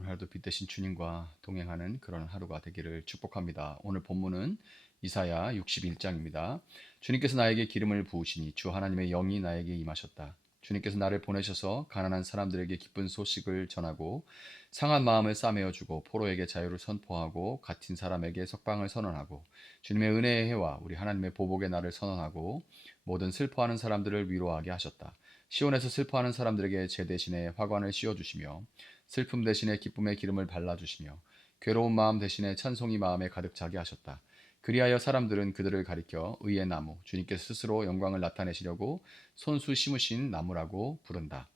오늘 하루도 빛 대신 주님과 동행하는 그런 하루가 되기를 축복합니다. 오늘 본문은 이사야 61장입니다. 주님께서 나에게 기름을 부으시니 주 하나님의 영이 나에게 임하셨다. 주님께서 나를 보내셔서 가난한 사람들에게 기쁜 소식을 전하고 상한 마음을 싸매어 주고 포로에게 자유를 선포하고 갇힌 사람에게 석방을 선언하고 주님의 은혜의 해와 우리 하나님의 보복의 날을 선언하고 모든 슬퍼하는 사람들을 위로하게 하셨다. 시온에서 슬퍼하는 사람들에게 제 대신에 화관을 씌워 주시며 슬픔 대신에 기쁨의 기름을 발라주시며 괴로운 마음 대신에 찬송이 마음에 가득 차게 하셨다. 그리하여 사람들은 그들을 가리켜 의의 나무, 주님께서 스스로 영광을 나타내시려고 손수 심으신 나무라고 부른다.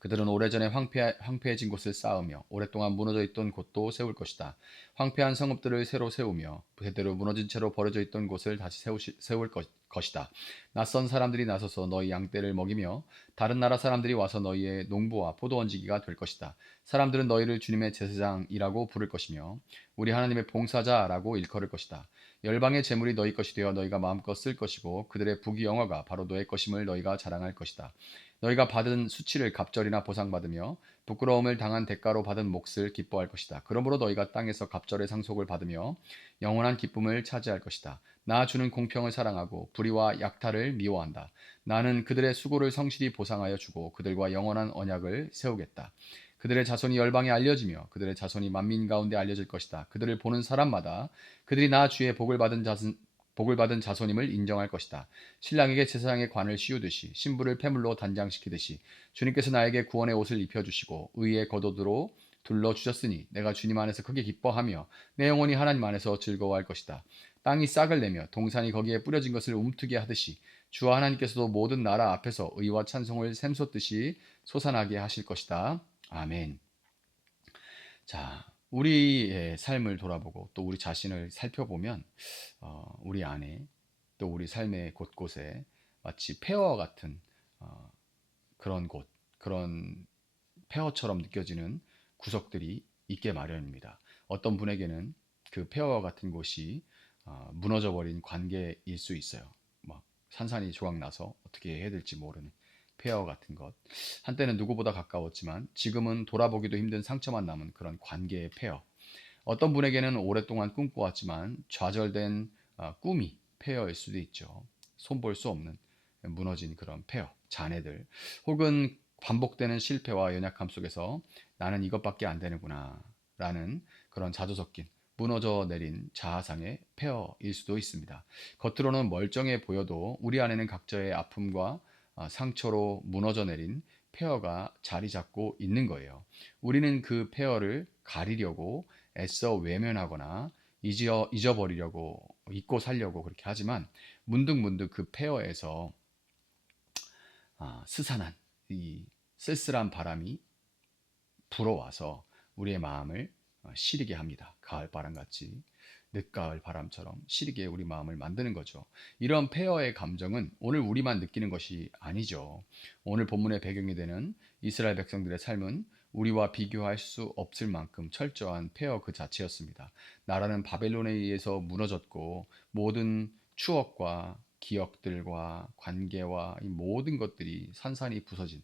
그들은 오래전에 황폐해진 곳을 쌓으며 오랫동안 무너져 있던 곳도 세울 것이다. 황폐한 성읍들을 새로 세우며 제대로 무너진 채로 버려져 있던 곳을 다시 세울 것이다. 낯선 사람들이 나서서 너희 양떼를 먹이며 다른 나라 사람들이 와서 너희의 농부와 포도원지기가 될 것이다. 사람들은 너희를 주님의 제사장이라고 부를 것이며 우리 하나님의 봉사자라고 일컬을 것이다. 열방의 재물이 너희 것이 되어 너희가 마음껏 쓸 것이고 그들의 부귀영화가 바로 너의 것임을 너희가 자랑할 것이다. 너희가 받은 수치를 갑절이나 보상받으며 부끄러움을 당한 대가로 받은 몫을 기뻐할 것이다. 그러므로 너희가 땅에서 갑절의 상속을 받으며 영원한 기쁨을 차지할 것이다. 나 주는 공평을 사랑하고 불의와 약탈을 미워한다. 나는 그들의 수고를 성실히 보상하여 주고 그들과 영원한 언약을 세우겠다. 그들의 자손이 열방에 알려지며 그들의 자손이 만민 가운데 알려질 것이다. 그들을 보는 사람마다 그들이 나 주의 복을 받은 자손임을 인정할 것이다. 신랑에게 제사장의 관을 씌우듯이 신부를 패물로 단장시키듯이 주님께서 나에게 구원의 옷을 입혀주시고 의의 겉옷으로 둘러주셨으니 내가 주님 안에서 크게 기뻐하며 내 영혼이 하나님 안에서 즐거워할 것이다. 땅이 싹을 내며 동산이 거기에 뿌려진 것을 움트게 하듯이 주와 하나님께서도 모든 나라 앞에서 의와 찬송을 샘솟듯이 솟아나게 하실 것이다. 아멘. 자, 우리의 삶을 돌아보고 또 우리 자신을 살펴보면 우리 안에 또 우리 삶의 곳곳에 마치 폐허 같은 어, 그런 곳, 그런 폐허처럼 느껴지는 구석들이 있게 마련입니다. 어떤 분에게는 그 폐허 같은 곳이 무너져 버린 관계일 수 있어요. 막 산산이 조각나서 어떻게 해야 될지 모르는 폐허 같은 것. 한때는 누구보다 가까웠지만 지금은 돌아보기도 힘든 상처만 남은 그런 관계의 폐허. 어떤 분에게는 오랫동안 꿈꿔왔지만 좌절된 꿈이 폐허일 수도 있죠. 손볼 수 없는 무너진 그런 폐허, 잔해들, 혹은 반복되는 실패와 연약함 속에서 나는 이것밖에 안 되는구나 라는 그런 자조 섞인 무너져 내린 자아상의 폐허일 수도 있습니다. 겉으로는 멀쩡해 보여도 우리 안에는 각자의 아픔과 상처로 무너져 내린 폐허가 자리 잡고 있는 거예요. 우리는 그 폐허를 가리려고 애써 외면하거나 잊어버리려고 잊고 살려고 그렇게 하지만 문득문득 그 폐허에서 스산한 이 쓸쓸한 바람이 불어와서 우리의 마음을 시리게 합니다. 가을 바람같이 늦가을 바람처럼 시리게 우리 마음을 만드는 거죠. 이런 폐허의 감정은 오늘 우리만 느끼는 것이 아니죠. 오늘 본문의 배경이 되는 이스라엘 백성들의 삶은 우리와 비교할 수 없을 만큼 철저한 폐허 그 자체였습니다. 나라는 바벨론에 의해서 무너졌고 모든 추억과 기억들과 관계와 이 모든 것들이 산산이 부서진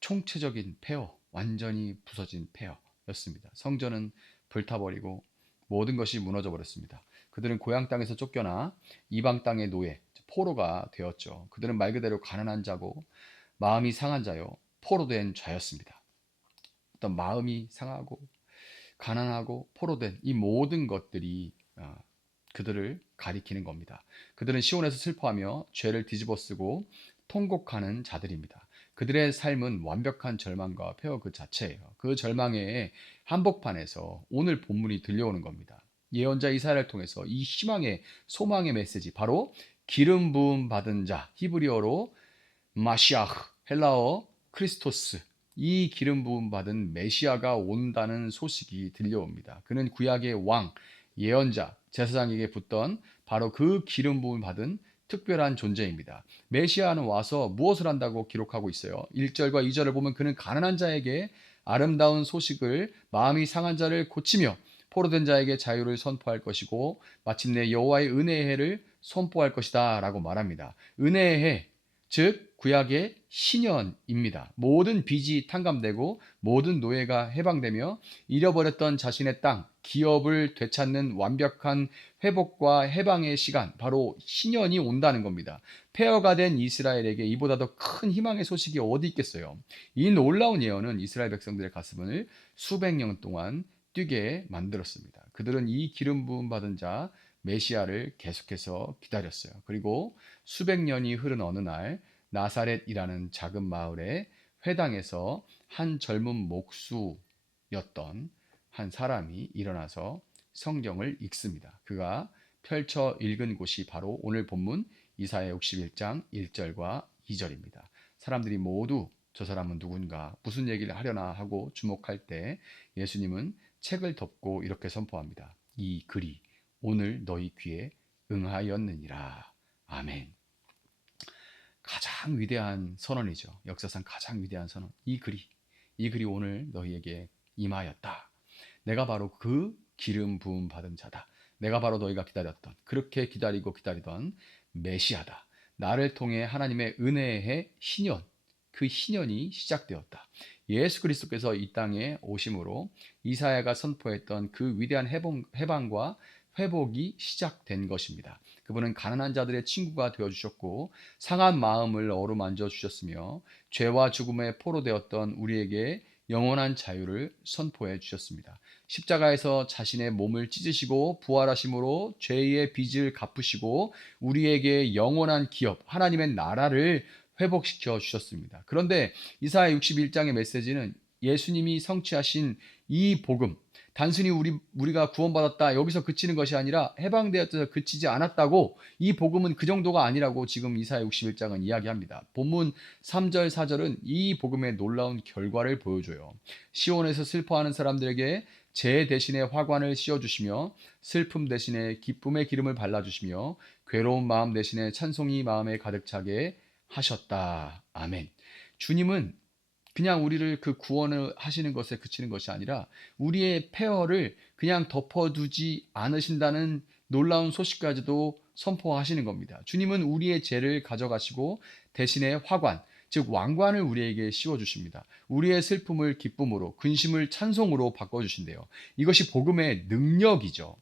총체적인 폐허, 완전히 부서진 폐허였습니다. 성전은 불타버리고 모든 것이 무너져 버렸습니다. 그들은 고향 땅에서 쫓겨나 이방 땅의 노예, 포로가 되었죠. 그들은 말 그대로 가난한 자고 마음이 상한 자요, 포로된 자였습니다. 어떤 마음이 상하고 가난하고 포로된 이 모든 것들이 그들을 가리키는 겁니다. 그들은 시온에서 슬퍼하며 죄를 뒤집어쓰고 통곡하는 자들입니다. 그들의 삶은 완벽한 절망과 폐허 그 자체예요. 그 절망의 한복판에서 오늘 본문이 들려오는 겁니다. 예언자 이사야를 통해서 이 희망의 소망의 메시지, 바로 기름 부음 받은 자, 히브리어로 마시아흐, 헬라어 크리스토스, 이 기름 부음 받은 메시아가 온다는 소식이 들려옵니다. 그는 구약의 왕, 예언자, 제사장에게 붙던 바로 그 기름 부음 받은 특별한 존재입니다. 메시아는 와서 무엇을 한다고 기록하고 있어요? 1절과 2절을 보면 그는 가난한 자에게 아름다운 소식을, 마음이 상한 자를 고치며 포로된 자에게 자유를 선포할 것이고 마침내 여호와의 은혜의 해를 선포할 것이다 라고 말합니다. 은혜의 해, 즉 구약의 신현입니다. 모든 빚이 탕감되고 모든 노예가 해방되며 잃어버렸던 자신의 땅, 기업을 되찾는 완벽한 회복과 해방의 시간, 바로 신현이 온다는 겁니다. 폐허가 된 이스라엘에게 이보다 더 큰 희망의 소식이 어디 있겠어요. 이 놀라운 예언은 이스라엘 백성들의 가슴을 수백 년 동안 뛰게 만들었습니다. 그들은 이 기름 부음 받은 자 메시아를 계속해서 기다렸어요. 그리고 수백 년이 흐른 어느 날 나사렛이라는 작은 마을의 회당에서 한 젊은 목수였던 한 사람이 일어나서 성경을 읽습니다. 그가 펼쳐 읽은 곳이 바로 오늘 본문 이사야 61장 1절과 2절입니다. 사람들이 모두 저 사람은 누군가 무슨 얘기를 하려나 하고 주목할 때 예수님은 책을 덮고 이렇게 선포합니다. 이 글이 오늘 너희 귀에 응하였느니라. 아멘. 가장 위대한 선언이죠. 역사상 가장 위대한 선언. 이 글이 오늘 너희에게 임하였다. 내가 바로 그 기름 부음 받은 자다. 내가 바로 너희가 기다렸던, 그렇게 기다리고 기다리던 메시아다. 나를 통해 하나님의 은혜의 신현, 그 신현이 시작되었다. 예수 그리스도께서 이 땅에 오심으로 이사야가 선포했던 그 위대한 해방과 회복이 시작된 것입니다. 그분은 가난한 자들의 친구가 되어주셨고 상한 마음을 어루만져 주셨으며 죄와 죽음에 포로되었던 우리에게 영원한 자유를 선포해 주셨습니다. 십자가에서 자신의 몸을 찢으시고 부활하심으로 죄의 빚을 갚으시고 우리에게 영원한 기업, 하나님의 나라를 회복시켜 주셨습니다. 그런데 이사야 61장의 메시지는 예수님이 성취하신 이 복음, 단순히 우리가 구원받았다 여기서 그치는 것이 아니라 해방되었다 그치지 않았다고, 이 복음은 그 정도가 아니라고 지금 이사야 61장은 이야기합니다. 본문 3절 4절은 이 복음의 놀라운 결과를 보여줘요. 시온에서 슬퍼하는 사람들에게 재 대신에 화관을 씌워주시며 슬픔 대신에 기쁨의 기름을 발라주시며 괴로운 마음 대신에 찬송이 마음에 가득 차게 하셨다. 아멘. 주님은 그냥 우리를 그 구원을 하시는 것에 그치는 것이 아니라 우리의 폐허를 그냥 덮어두지 않으신다는 놀라운 소식까지도 선포하시는 겁니다. 주님은 우리의 죄를 가져가시고 대신에 화관, 즉 왕관을 우리에게 씌워주십니다. 우리의 슬픔을 기쁨으로, 근심을 찬송으로 바꿔주신대요. 이것이 복음의 능력이죠.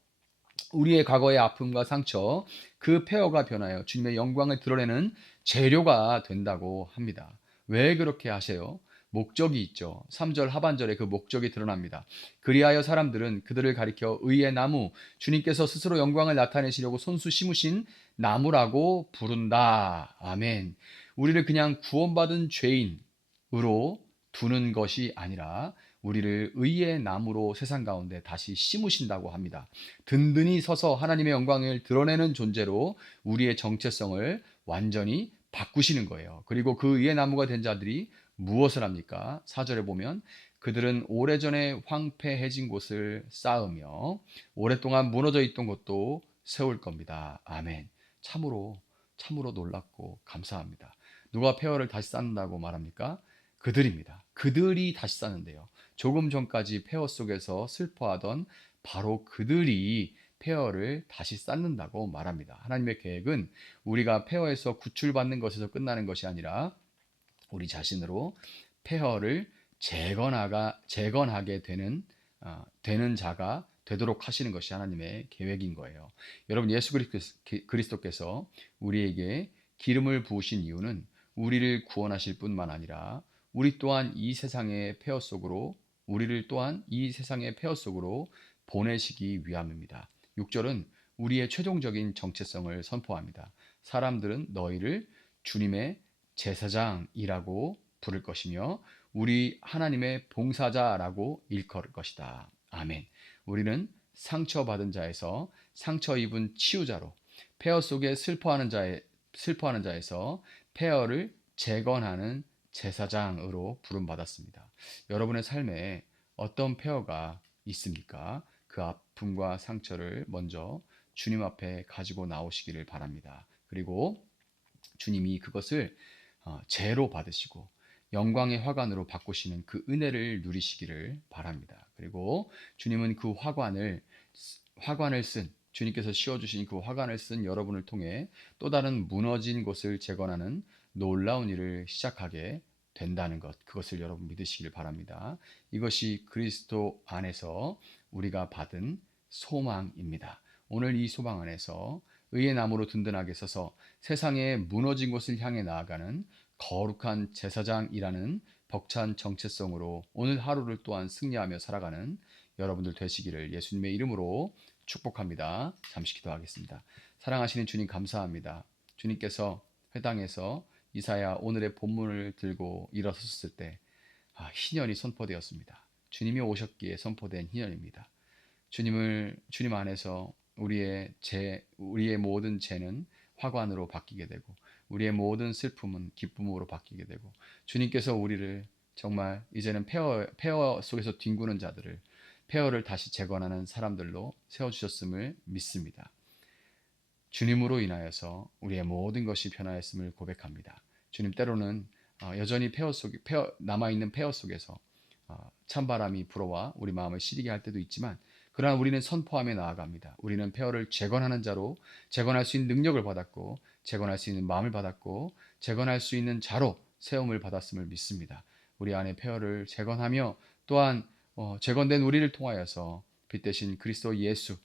우리의 과거의 아픔과 상처, 그 폐허가 변하여 주님의 영광을 드러내는 재료가 된다고 합니다. 왜 그렇게 하세요? 목적이 있죠. 3절 하반절에 그 목적이 드러납니다. 그리하여 사람들은 그들을 가리켜 의의 나무, 주님께서 스스로 영광을 나타내시려고 손수 심으신 나무라고 부른다. 아멘. 우리를 그냥 구원받은 죄인으로 두는 것이 아니라 우리를 의의 나무로 세상 가운데 다시 심으신다고 합니다. 든든히 서서 하나님의 영광을 드러내는 존재로 우리의 정체성을 완전히 바꾸시는 거예요. 그리고 그 의의 나무가 된 자들이 무엇을 합니까? 4절에 보면 그들은 오래전에 황폐해진 곳을 쌓으며 오랫동안 무너져 있던 곳도 세울 겁니다. 아멘. 참으로 놀랍고 감사합니다. 누가 폐허를 다시 쌓는다고 말합니까? 그들입니다. 그들이 다시 쌓는데요. 조금 전까지 폐허 속에서 슬퍼하던 바로 그들이 폐허를 다시 쌓는다고 말합니다. 하나님의 계획은 우리가 폐허에서 구출받는 것에서 끝나는 것이 아니라 우리 자신으로 폐허를 재건하게 되는 자가 되도록 하시는 것이 하나님의 계획인 거예요. 여러분, 예수 그리스도께서 우리에게 기름을 부으신 이유는 우리를 구원하실 뿐만 아니라 우리를 또한 이 세상의 폐허 속으로 보내시기 위함입니다. 6절은 우리의 최종적인 정체성을 선포합니다. 사람들은 너희를 주님의 제사장이라고 부를 것이며 우리 하나님의 봉사자라고 일컬을 것이다. 아멘. 우리는 상처받은 자에서 상처 입은 치유자로, 폐허 속에 슬퍼하는 자에서 폐허를 재건하는 제사장으로 부름받았습니다. 여러분의 삶에 어떤 폐허가 있습니까? 그 아픔과 상처를 먼저 주님 앞에 가지고 나오시기를 바랍니다. 그리고 주님이 그것을 죄로 받으시고 영광의 화관으로 바꾸시는 그 은혜를 누리시기를 바랍니다. 그리고 주님은 그 화관을 쓴, 주님께서 씌워주신 그 화관을 쓴 여러분을 통해 또 다른 무너진 곳을 재건하는 놀라운 일을 시작하게 된다는 것, 그것을 여러분 믿으시길 바랍니다. 이것이 그리스도 안에서 우리가 받은 소망입니다. 오늘 이 소망 안에서 의의 나무로 든든하게 서서 세상의 무너진 곳을 향해 나아가는 거룩한 제사장이라는 벅찬 정체성으로 오늘 하루를 또한 승리하며 살아가는 여러분들 되시기를 예수님의 이름으로 축복합니다. 잠시 기도하겠습니다. 사랑하시는 주님 감사합니다. 주님께서 회당에서 이사야 오늘의 본문을 들고 일어섰을 때 희년이 선포되었습니다. 주님이 오셨기에 선포된 희년입니다. 주님 안에서 우리의 모든 죄는 화관으로 바뀌게 되고 우리의 모든 슬픔은 기쁨으로 바뀌게 되고 주님께서 우리를 정말 이제는 폐허 속에서 뒹구는 자들을 폐허를 다시 재건하는 사람들로 세워주셨음을 믿습니다. 주님으로 인하여서 우리의 모든 것이 변화했음을 고백합니다. 주님 때로는 여전히 남아있는 폐허 속에서 찬바람이 불어와 우리 마음을 시리게 할 때도 있지만 그러나 우리는 선포하며 나아갑니다. 우리는 폐허를 재건하는 자로 재건할 수 있는 능력을 받았고 재건할 수 있는 마음을 받았고 재건할 수 있는 자로 세움을 받았음을 믿습니다. 우리 안에 폐허를 재건하며 또한 재건된 우리를 통하여서 빛 대신 그리스도 예수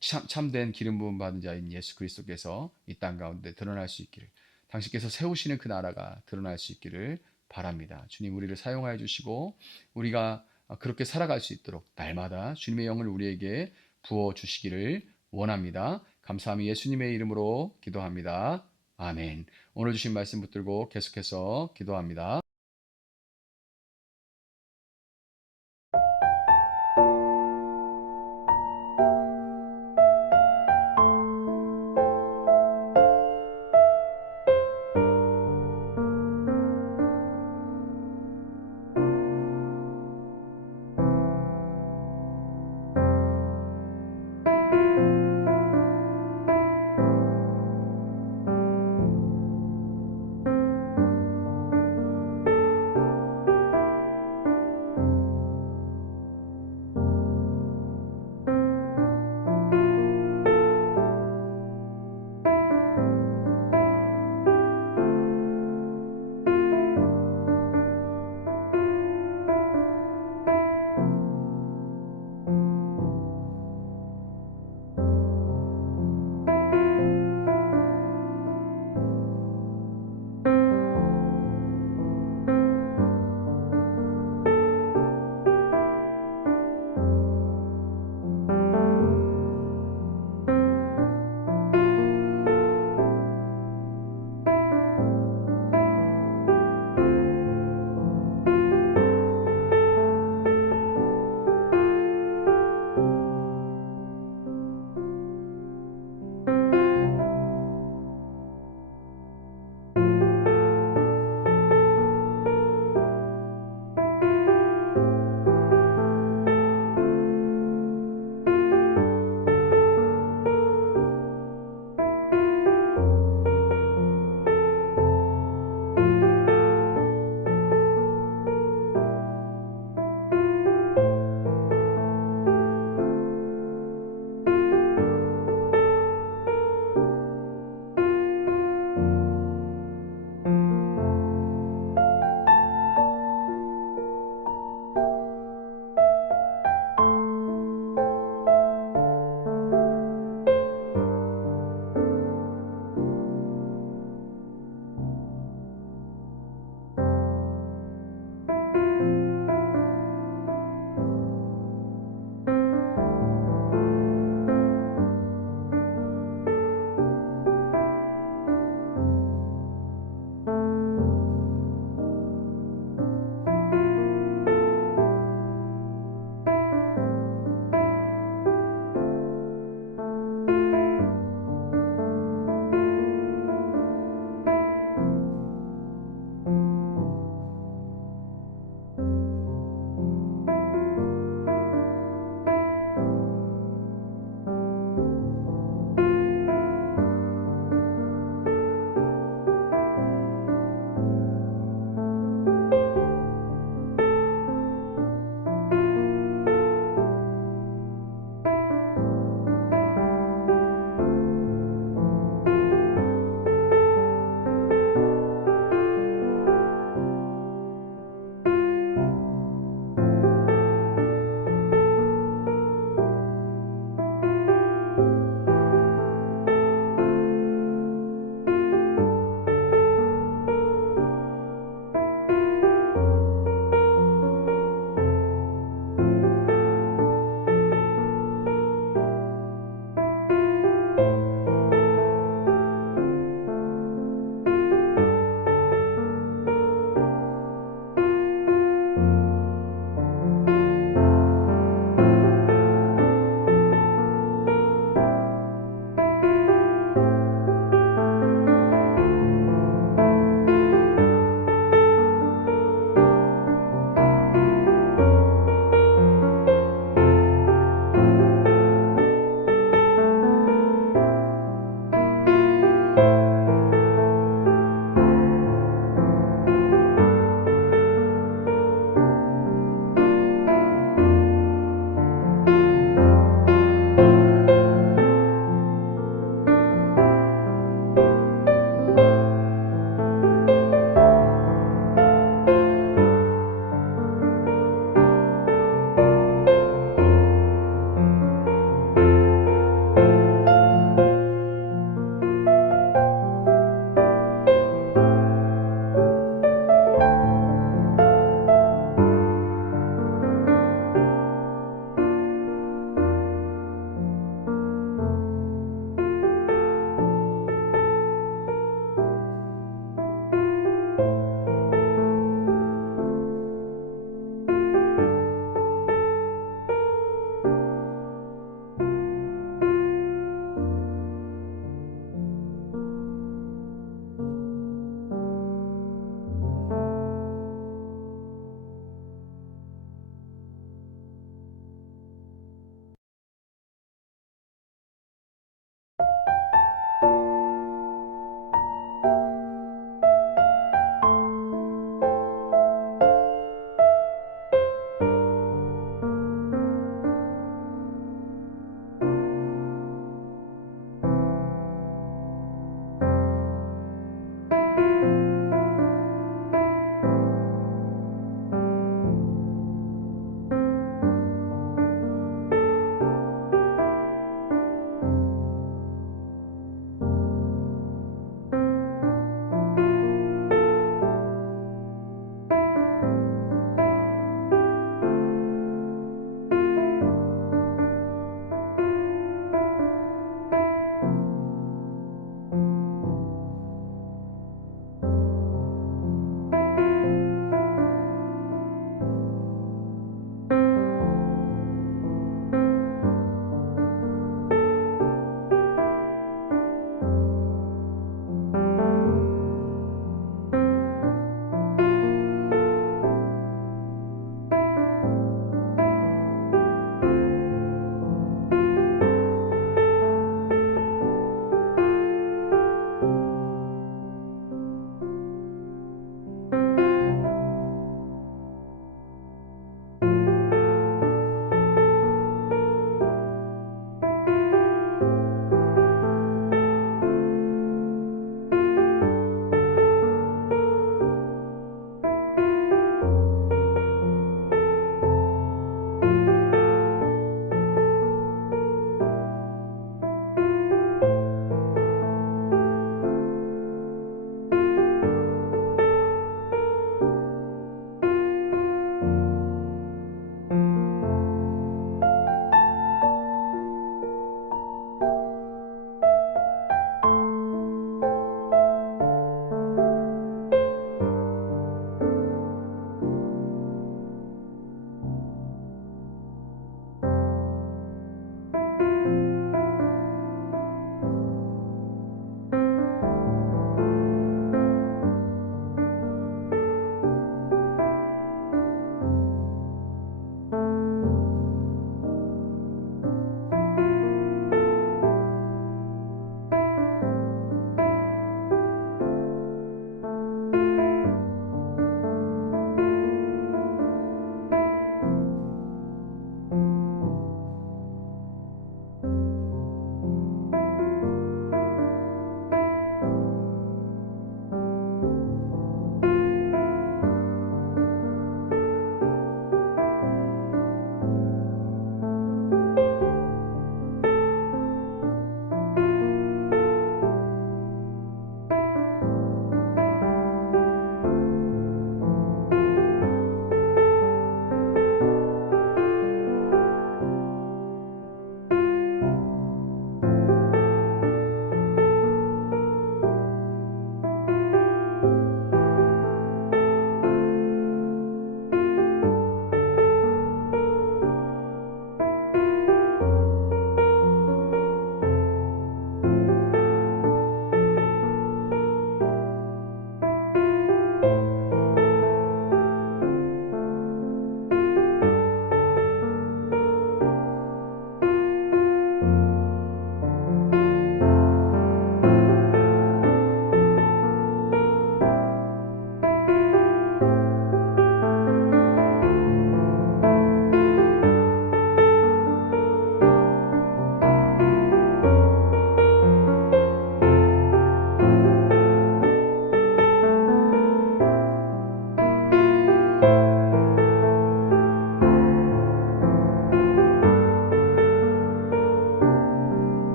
참된 기름 부음 받은 자인 예수 그리스도께서 이 땅 가운데 드러날 수 있기를 당신께서 세우시는 그 나라가 드러날 수 있기를 바랍니다. 주님 우리를 사용하여 주시고 우리가 그렇게 살아갈 수 있도록 날마다 주님의 영을 우리에게 부어 주시기를 원합니다. 감사함이 예수님의 이름으로 기도합니다. 아멘. 오늘 주신 말씀 붙들고 계속해서 기도합니다.